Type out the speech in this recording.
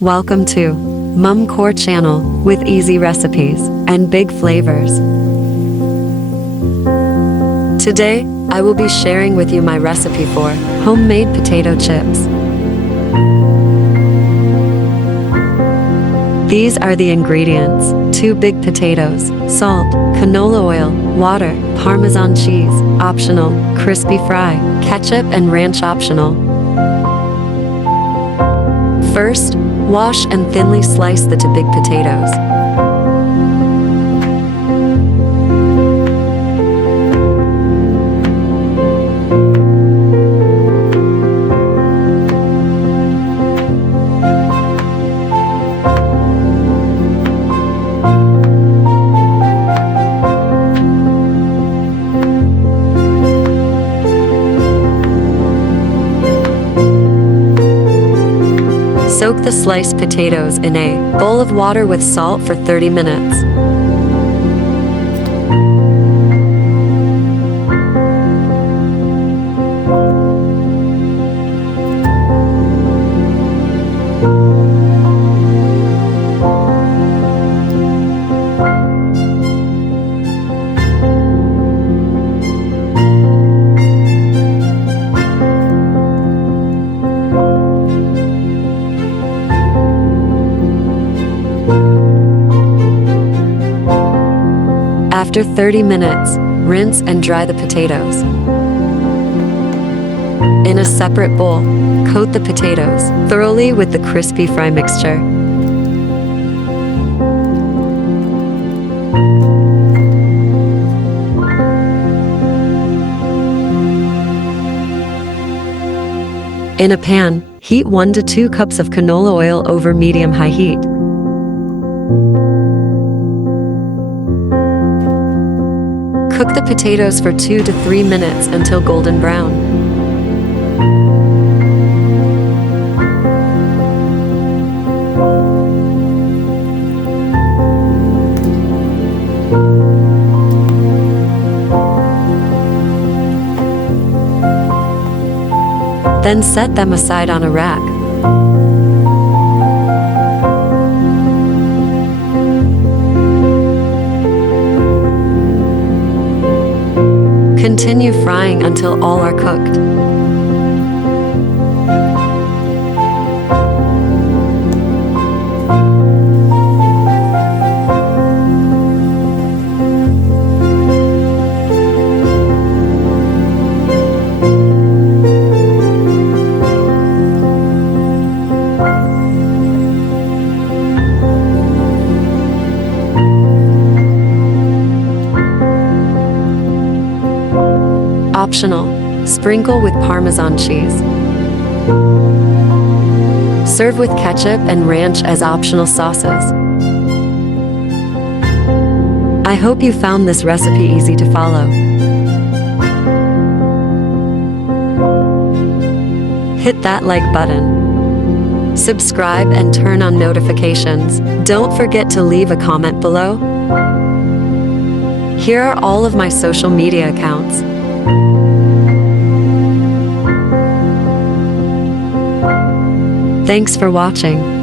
Welcome to Mum Core Channel with easy recipes and big flavors. Today, I will be sharing with you my recipe for homemade potato chips. These are the ingredients: 2 big potatoes, salt, canola oil, water, Parmesan cheese, optional, crispy fry, ketchup and ranch optional. First, wash and thinly slice the 2 big potatoes. Soak the sliced potatoes in a bowl of water with salt for 30 minutes. After 30 minutes, rinse and dry the potatoes. In a separate bowl, coat the potatoes thoroughly with the crispy fry mixture. In a pan, heat 1 to 2 cups of canola oil over medium-high heat. Cook the potatoes for 2 to 3 minutes until golden brown. Then set them aside on a rack. Continue frying until all are cooked. Optional, sprinkle with Parmesan cheese. Serve with ketchup and ranch as optional sauces. I hope you found this recipe easy to follow. Hit that like button. Subscribe and turn on notifications. Don't forget to leave a comment below. Here are all of my social media accounts. Thanks for watching.